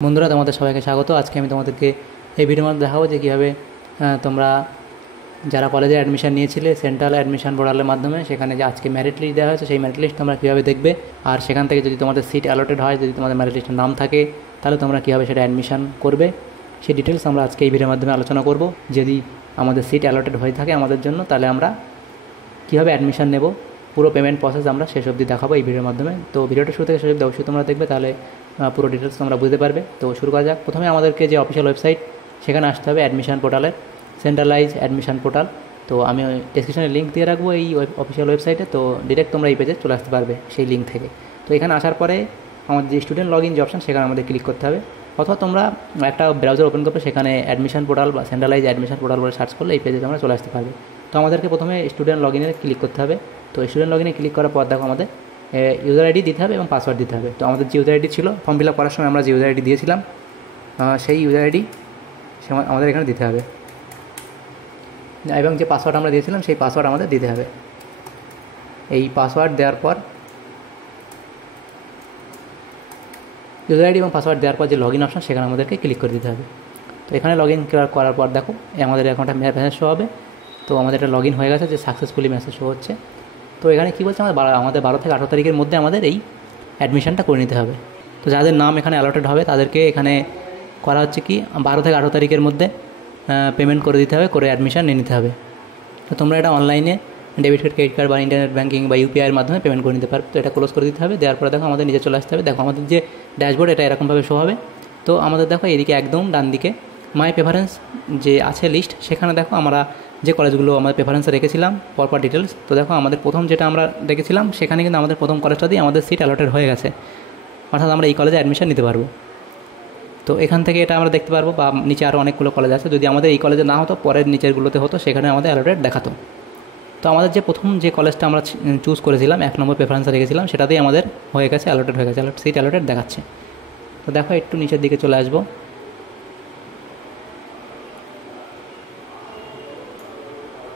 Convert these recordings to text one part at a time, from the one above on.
বন্ধুরা তোমাদের সবাইকে স্বাগত। আজকে আমি তোমাদেরকে এই ভিডিওর মধ্যে দেখাবো যে কীভাবে তোমরা যারা কলেজে অ্যাডমিশন নিয়েছিলে সেন্ট্রাল অ্যাডমিশন পোর্টালের মাধ্যমে সেখানে যে আজকে মেরিট লিস্ট দেওয়া হয়েছে সেই মেরিট লিস্ট তোমরা কীভাবে দেখবে, আর সেখান থেকে যদি তোমাদের সিট অ্যালটেড হয়, যদি তোমাদের মেরিট লিস্টের নাম থাকে, তাহলে তোমরা কীভাবে সেটা অ্যাডমিশন করবে সেই ডিটেলস আমরা আজকে এই ভিডিওর মাধ্যমে আলোচনা করব। যদি আমাদের সিট অ্যালটেড হয়ে থাকে আমাদের জন্য, তাহলে আমরা কীভাবে অ্যাডমিশন নেব, পুরো পেমেন্ট প্রসেস আমরা শেষ অবধি দেখাবো এই ভিডিওর মাধ্যমে। তো ভিডিওটা শুরু থেকে শেষ অবধি অবশ্যই তোমরা দেখবে, তাহলে পুরো ডিটেলস তোমরা বুঝতে পারবে। তো শুরু করা যাক। প্রথমে আমাদেরকে যে অফিসিয়াল ওয়েবসাইট সেখানে আসতে হবে, অ্যাডমিশন পোর্টালের সেন্ট্রালাইজ অ্যাডমিশন পোর্টাল। তো আমি ডেসক্রিপশনে লিঙ্ক দিয়ে রাখবো এই অফিসিয়াল ওয়েবসাইটে, তো ডিরেক্ট তোমরা এই পেজে চলে আসতে পারবে সেই লিঙ্ক থেকে। তো এখানে আসার পরে আমাদের যে স্টুডেন্ট লগ ইন যে অপশন সেখানে আমাদের ক্লিক করতে হবে, অথবা তোমরা একটা ব্রাউজার ওপেন করবে, সেখানে অ্যাডমিশন পোর্টাল বা সেন্ট্রালাইজ অ্যাডমিশন পোর্টাল বলে সার্চ করলে এই পেজে তোমরা চলে আসতে পারবে। তো আমাদেরকে প্রথমে স্টুডেন্ট লগ ইনে ক্লিক করতে হবে। তো স্টুডেন্ট লগ ইনে ক্লিক করার পর দেখো আমাদের ইউজার আইডি দিতে হবে এবং পাসওয়ার্ড দিতে হবে। তো আমাদের যে ইউজার আইডি ছিল ফর্ম ফিল আপ করার সময় আমরা যে ইউজার আইডি দিয়েছিলাম সেই ইউজার আইডি আমাদের এখানে দিতে হবে, এবং যে পাসওয়ার্ড আমরা দিয়েছিলাম সেই পাসওয়ার্ড আমাদের দিতে হবে। এই পাসওয়ার্ড দেওয়ার পর ইউজার আইডি এবং পাসওয়ার্ড দেওয়ার পর যে লগ ইন অপশন সেখানে আমাদেরকে ক্লিক করে দিতে হবে। তো এখানে লগ ইন করার পর দেখো আমাদের অ্যাকাউন্টটা মেসেজ শো হবে। তো আমাদের এটা লগ ইন হয়ে গেছে, যে সাকসেসফুলি মেসেজ শো হচ্ছে। তো এখানে কী বলছে, আমাদের 12 থেকে 18 তারিখের মধ্যে আমাদের এই অ্যাডমিশনটা করে নিতে হবে। তো যাদের নাম এখানে অ্যালটেড হবে তাদেরকে এখানে করা হচ্ছে কি 12 থেকে 18 তারিখের মধ্যে পেমেন্ট করে দিতে হবে, করে অ্যাডমিশন নিয়ে নিতে হবে। তো তোমরা এটা অনলাইনে ডেবিট কার্ড, ক্রেডিট কার্ড বা ইন্টারনেট ব্যাঙ্কিং বা ইউপিআইয়ের মাধ্যমে পেমেন্ট করে নিতে পারবে। তো এটা ক্লোজ করে দিতে হবে। দেওয়ার পরে দেখো আমাদের নিচে চলে আসতে হবে। দেখো আমাদের যে ড্যাশবোর্ড এটা এরকমভাবে শো হবে। তো আমাদের দেখো এদিকে একদম ডান দিকে মাই প্রেফারেন্স যে আছে লিস্ট, সেখানে দেখো আমরা যে কলেজগুলো আমাদের প্রেফারেন্সে রেখেছিলাম পরপর ডিটেলস। তো দেখো আমাদের প্রথম যেটা আমরা রেখেছিলাম সেখানে কিন্তু আমাদের প্রথম কলেজটা দিয়ে আমাদের সিট অ্যালটেড হয়ে গেছে, অর্থাৎ আমরা এই কলেজে অ্যাডমিশন নিতে পারবো। তো এখান থেকে এটা আমরা দেখতে পারবো, বা নিচে আরও অনেকগুলো কলেজ আছে। যদি আমাদের এই কলেজে না হতো, পরের নিচেরগুলোতে হতো, সেখানে আমাদের অ্যালটেড দেখাতো। তো আমাদের যে প্রথম যে কলেজটা আমরা চুজ করেছিলাম, 1 নম্বর প্রেফারেন্সে রেখেছিলাম, সেটাতেই আমাদের হয়ে গেছে, অ্যালটেড হয়ে গেছে, সিট অ্যালটেড দেখাচ্ছে। তো দেখো একটু নিচের দিকে চলে আসবো।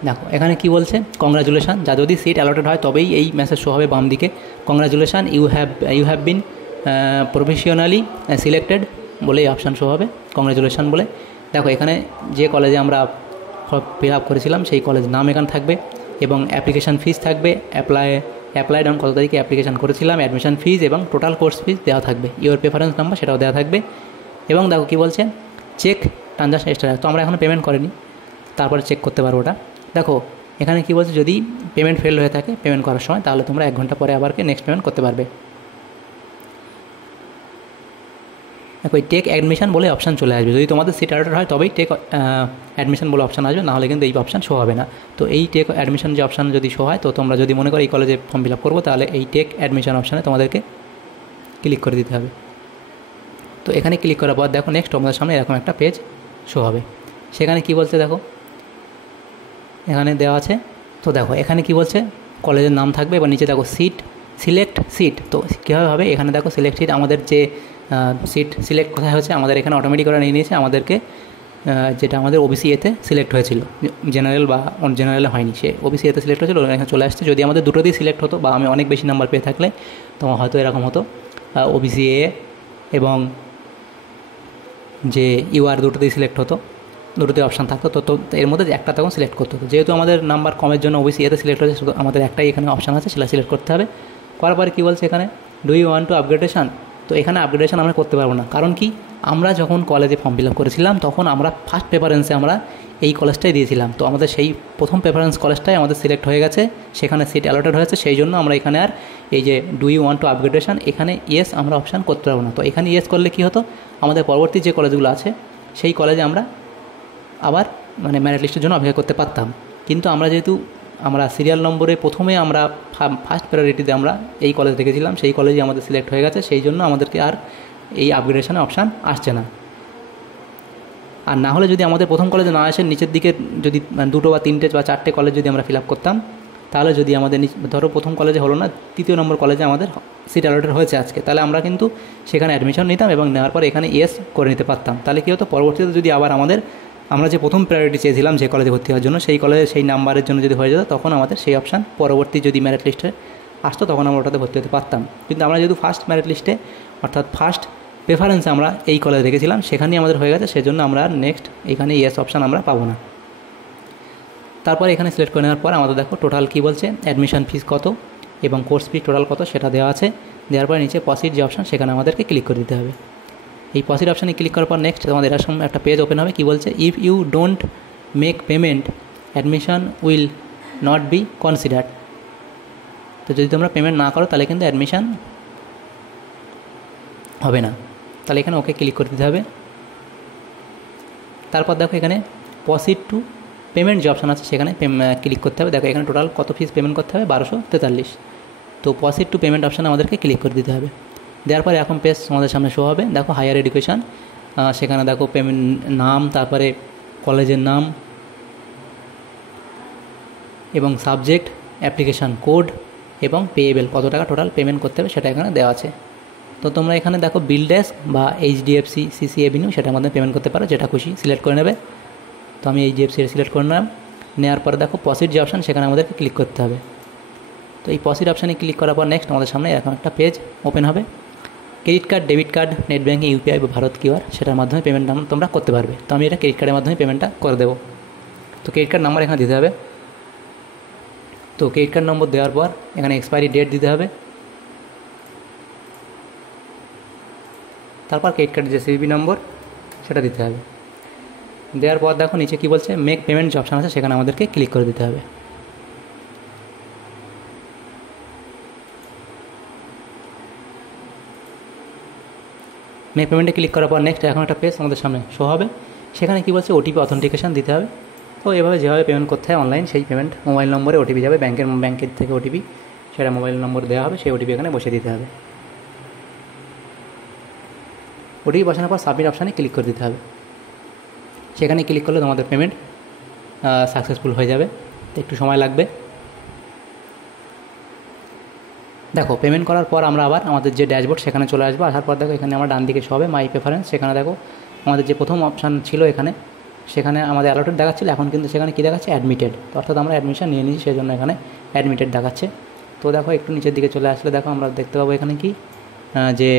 দেখো এখানে কি বলছে, কংগ্রাচুলেশান, যা যদি সিট অ্যালটেড হয় তবেই এই মেসেজ শো হবে বাম দিকে। Congratulation, you have been professionally selected বলে এই অপশান শো হবে, কংগ্রাচুলেশান বলে। দেখো এখানে যে কলেজে আমরা ফিল আপ করেছিলাম সেই কলেজ নাম এখানে থাকবে, এবং অ্যাপ্লিকেশান ফিস থাকবে, অ্যাপ্লাইড অন কত তারিখে অ্যাপ্লিকেশান করেছিলাম, অ্যাডমিশন ফিস এবং টোটাল কোর্স ফিস দেওয়া থাকবে, ইওর প্রেফারেন্স নাম্বার সেটাও দেওয়া থাকবে। এবং দেখো কী বলছে, চেক ট্রানজাকশন স্ট্যাটাস। তো আমরা এখনও পেমেন্ট করিনি, তারপরে চেক করতে পারবো ওটা। দেখো এখানে কী বলছে, যদি পেমেন্ট ফেল হয়ে থাকে পেমেন্ট করার সময়, তাহলে তোমরা 1 ঘন্টা পরে আবারকে নেক্সট পেমেন্ট করতে পারবে। দেখো এই টেক অ্যাডমিশন বলে অপশান চলে আসবে। যদি তোমাদের সিট অ্যালটেড হয় তবেই টেক অ্যাডমিশন বলে অপশান আসবে, নাহলে কিন্তু এই অপশান শো হবে না। তো এই টেক অ্যাডমিশন যে অপশান যদি শো হয়, তো তোমরা যদি মনে করো এই কলেজে ফর্ম ফিল আপ করবো, তাহলে এই টেক অ্যাডমিশন অপশানে তোমাদেরকে ক্লিক করে দিতে হবে। তো এখানে ক্লিক করার পর দেখো নেক্সট তোমাদের সামনে এরকম একটা পেজ শো হবে। সেখানে কি বলছে দেখো এখানে দেওয়া আছে। তো দেখো এখানে কি বলছে, কলেজের নাম থাকবে, এবার নিচে দেখো সিলেক্ট সিট। তো কীভাবে হবে, এখানে দেখো সিলেক্ট সিট, আমাদের যে সিট সিলেক্ট কোথায় হচ্ছে, আমাদের এখানে অটোমেটিক করে নিয়ে নিয়েছে আমাদেরকে, যেটা আমাদের ওবিসি এতে সিলেক্ট হয়েছিল, জেনারেল বা জেনারেলে হয়নি, সে ওবিসি এতে সিলেক্ট হয়েছিল, এখানে চলে আসছে। যদি আমাদের দুটোতেই সিলেক্ট হতো, বা আমি অনেক বেশি নাম্বার পেয়ে থাকলে, তো হয়তো এরকম হতো, ওবিসি এ এবং যে ইউআর দুটোতেই সিলেক্ট হতো, দুটোতে অপশান থাকতো। তো এর মধ্যে একটা তখন সিলেক্ট করতে হতো। যেহেতু আমাদের নাম্বার কমের জন্য ওবিসি এতে সিলেক্ট হয়েছে, শুধু আমাদের একটাই এখানে অপশান আছে, সেটা সিলেক্ট করতে হবে। করার পরে কী বলছে এখানে, do you want to upgradation. তো এখানে আপগ্রেডেশন আমরা করতে পারবো না, কারণ কি, আমরা যখন কলেজে ফর্ম ফিল আপ করেছিলাম তখন আমরা ফার্স্ট প্রেফারেন্সে আমরা এই কলেজটাই দিয়েছিলাম। তো আমাদের সেই প্রথম প্রেফারেন্স কলেজটাই আমাদের সিলেক্ট হয়ে গেছে, সেখানে সিট অ্যালটেড হয়েছে, সেই জন্য আমরা এখানে আর এই যে do you want to upgradation, এখানে ইয়েস আমরা অপশান করতে পারবো না। তো এখানে ইয়েস করলে কী হতো, আমাদের পরবর্তী যে কলেজগুলো আছে সেই কলেজে আমরা আবার মেরিট লিস্টের জন্য অপেক্ষা করতে পারতাম। কিন্তু আমরা যেহেতু আমরা সিরিয়াল নম্বরে প্রথমে আমরা ফার্স্ট প্রায়োরিটিতে আমরা এই কলেজ রেখেছিলাম, সেই কলেজে আমাদের সিলেক্ট হয়ে গেছে, সেই জন্য আমাদেরকে আর এই আপগ্রেডেশনে অপশান আসছে না। আর না হলে যদি আমাদের প্রথম কলেজে না আসে, নিচের দিকে যদি 2 বা 3 বা 4টে কলেজ যদি আমরা ফিল আপ করতাম, তাহলে যদি আমাদের ধরো প্রথম কলেজে হলো না, 3য় নম্বর কলেজে আমাদের সিট অ্যালটেড হয়েছে আজকে, তাহলে আমরা কিন্তু সেখানে অ্যাডমিশন নিতাম এবং নেওয়ার পর এখানে ইয়েস করে নিতে পারতাম। তাহলে কী হতো, পরবর্তীতে যদি আবার আমরা যে প্রথম প্রায়োরিটি চেয়েছিলাম যে কলেজে ভর্তি হওয়ার জন্য, সেই কলেজে সেই নাম্বারের জন্য যদি হয়ে যেত, তখন আমাদের সেই অপশান পরবর্তী যদি মেরিট লিস্টে আসতো তখন আমরা ওটাতে ভর্তি হতে পারতাম। কিন্তু আমরা যেহেতু ফার্স্ট মেরিট লিস্টে, অর্থাৎ ফার্স্ট প্রেফারেন্সে আমরা এই কলেজ রেখেছিলাম, সেখানেই আমাদের হয়ে গেছে, সেজন্য আমরা নেক্সট এখানে ইয়েস অপশান আমরা পাবো না। তারপর এখানে সিলেক্ট করে নেওয়ার পর আমাদের দেখো টোটাল কী বলছে, অ্যাডমিশন ফিস কত এবং কোর্স ফি টোটাল কত সেটা দেওয়া আছে। দেওয়ার পরে নিচে প্রসিড যে অপশান সেখানে আমাদেরকে ক্লিক করে দিতে হবে। এই প্রসিড অপশানে ক্লিক করার পর নেক্সট তোমাদের এরকম একটা পেজ ওপেন হবে। কী বলছে, if you don't make payment admission will not be considered. তো যদি তোমরা পেমেন্ট না করো তাহলে কিন্তু অ্যাডমিশন হবে না। তাহলে এখানে ওকে ক্লিক করে দিতে হবে। তারপর দেখো এখানে প্রসিড টু পেমেন্ট যে অপশান আছে সেখানে ক্লিক করতে হবে। দেখো এখানে টোটাল কত ফিস পেমেন্ট করতে হবে, 1243। তো প্রসিড টু পেমেন্ট অপশানে আমাদেরকে ক্লিক করে দিতে হবে। দেওয়ার পরে এখন পেজ আমাদের সামনে শো হবে। দেখো হায়ার এডুকেশান, সেখানে দেখো পেমেন্ট নাম, তারপরে কলেজের নাম এবং সাবজেক্ট, অ্যাপ্লিকেশান কোড এবং পেয়েবেল কত টাকা টোটাল পেমেন্ট করতে হবে সেটা এখানে দেওয়া আছে। তো তোমরা এখানে দেখো বিল ডেস্ক বা এইচডিএফসি, সিসি এভিনিউ সেটার মধ্যে পেমেন্ট করতে পারো, যেটা খুশি সিলেক্ট করে নেবে। তো আমি এইচডিএফসি সিলেক্ট করে নিলাম। নেওয়ার পরে দেখো প্রসিড যে অপশান সেখানে আমাদেরকে ক্লিক করতে হবে। তো এই প্রসিড অপশানে ক্লিক করার পর নেক্সট আমাদের সামনে এরকম একটা পেজ ওপেন হবে। Credit card, debit card, net banking, UPI বা ভারত কিউআর সেটার মাধ্যমে পেমেন্ট তোমরা করতে পারবে। তো আমি এটা ক্রেডিট কার্ডের মাধ্যমে পেমেন্টটা করে দেবো। তো ক্রেডিট কার্ড নাম্বার এখানে দিতে হবে। তো ক্রেডিট কার্ড নম্বর দেওয়ার পর এখানে এক্সপায়ারি ডেট দিতে হবে। তারপর ক্রেডিট কার্ডের যে সিভিভি নম্বর সেটা দিতে হবে। দেওয়ার পর দেখো নিচে কী বলছে, মেক পেমেন্ট যে অপশান আছে সেখানে আমাদেরকে ক্লিক করে দিতে হবে। মেক পেমেন্টে ক্লিক করার পর নেক্সট এখন একটা পেজ আমাদের সামনে শো হবে। সেখানে কী বলছে, ওটিপি অথেন্টিকেশান দিতে হবে। তো এভাবে যেভাবে পেমেন্ট করতে হয় অনলাইন, সেই পেমেন্ট মোবাইল নম্বরে ওটিপি যাবে, ব্যাংকের থেকে ওটিপি, সেটা মোবাইল নম্বর দেওয়া হবে, সেই ওটিপি এখানে বসিয়ে দিতে হবে। ওটিপি বসানোর পর সাবমিট অপশানে ক্লিক করে দিতে হবে। সেখানে ক্লিক করলে তোমাদের পেমেন্ট সাকসেসফুল হয়ে যাবে। তো একটু সময় লাগবে। দেখো পেমেন্ট করার পর আমরা আবার আমাদের যে ড্যাশবোর্ড সেখানে চলে আসবো। আসার পর দেখো এখানে আমার ডান দিকে শো হবে মাই প্রেফারেন্স। সেখানে দেখো আমাদের যে প্রথম অপশান ছিল এখানে, সেখানে আমাদের অ্যালোটেড দেখাচ্ছিল, এখন কিন্তু সেখানে কী দেখাচ্ছে, অ্যাডমিটেড। অর্থাৎ আমরা অ্যাডমিশন নিয়ে নিয়েছি, সেজন্য এখানে অ্যাডমিটেড দেখাচ্ছে। তো দেখো একটু নিচের দিকে চলে আসলে দেখো আমরা দেখতে পাবো এখানে কি, যে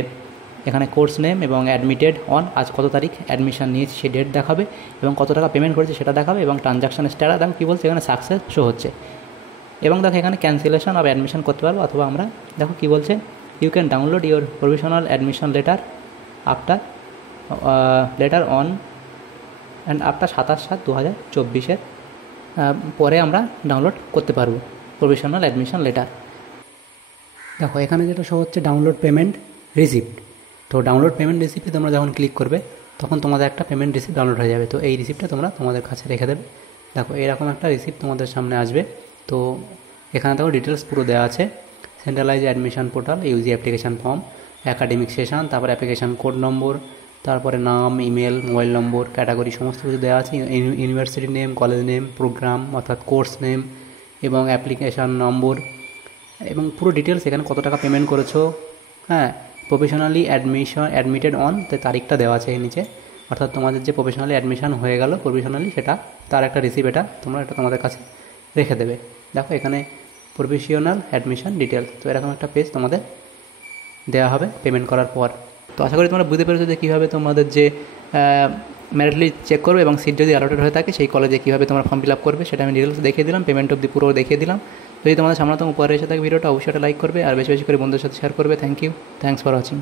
এখানে কোর্স নেম এবং অ্যাডমিটেড অন, আজ কত তারিখ অ্যাডমিশন নিয়েছি সেই ডেট দেখাবে এবং কত টাকা পেমেন্ট করেছে সেটা দেখাবে, এবং ট্রানজাকশান স্ট্যাটাস দেখো কী বলছে, এখানে সাকসেস শো হচ্ছে। এবং দেখো এখানে ক্যান্সেলেশন অফ অ্যাডমিশন করতে পারবো, অথবা আমরা দেখো কী বলছে, you can download your provisional admission letter after letter on and after 27/7/2024 পরে আমরা ডাউনলোড করতে পারবো প্রভিশনাল অ্যাডমিশন লেটার। দেখো এখানে যেটা শো হচ্ছে ডাউনলোড পেমেন্ট রিসিপ্ট। তো ডাউনলোড পেমেন্ট রিসিপ্টে তোমরা যখন ক্লিক করবে তখন তোমাদের একটা পেমেন্ট রিসিপ্ট ডাউনলোড হয়ে যাবে। তো এই রিসিপ্টটা তোমরা তোমাদের কাছে রেখে দেবে। দেখো এরকম একটা রিসিপ্ট তোমাদের সামনে আসবে। তো এখানে দেখো ডিটেলস পুরো দেওয়া আছে, centralize admission portal, UG application form, academic session, তারপরে অ্যাপ্লিকেশান কোড নম্বর, তারপরে নাম, ইমেল, মোবাইল নম্বর, ক্যাটাগরি সমস্ত কিছু দেওয়া আছে, university name, college name, programme অর্থাৎ কোর্স নেম এবং অ্যাপ্লিকেশান নম্বর এবং পুরো ডিটেলস, এখানে কত টাকা পেমেন্ট করেছো, হ্যাঁ, প্রফেশনালি অ্যাডমিটেড অন, তারিখটা দেওয়া আছে এই নিচে, অর্থাৎ তোমাদের যে প্রফেশনালি অ্যাডমিশন হয়ে গেল প্রফেশনালি, সেটা তার একটা রিসিপ্ট, এটা তোমরা এটা তোমাদের কাছে রেখে দেবে। দেখো এখানে প্রফেশনাল অ্যাডমিশন ডিটেলস, তো এরকম একটা পেজ তোমাদের দেওয়া হবে পেমেন্ট করার পর। তো আশা করি তোমরা বুঝতে পেরেছো যে কীভাবে তোমাদের যে মেরিট লিস্ট চেক করবে এবং সিট যদি অ্যালটেড হয়ে থাকে সেই কলেজে কীভাবে তোমরা ফর্ম ফিল আপ করবে সেটা আমি ডিটেলস দেখিয়ে দিলাম, পেমেন্ট অবধি পুরো দেখিয়ে দিলাম। যদি তোমাদের সামনে উপরে এসে থাকে ভিডিওটা অবশ্যই লাইক করবে আর বেশি বেশি করে বন্ধুদের সাথে শেয়ার করবে। Thanks for watching.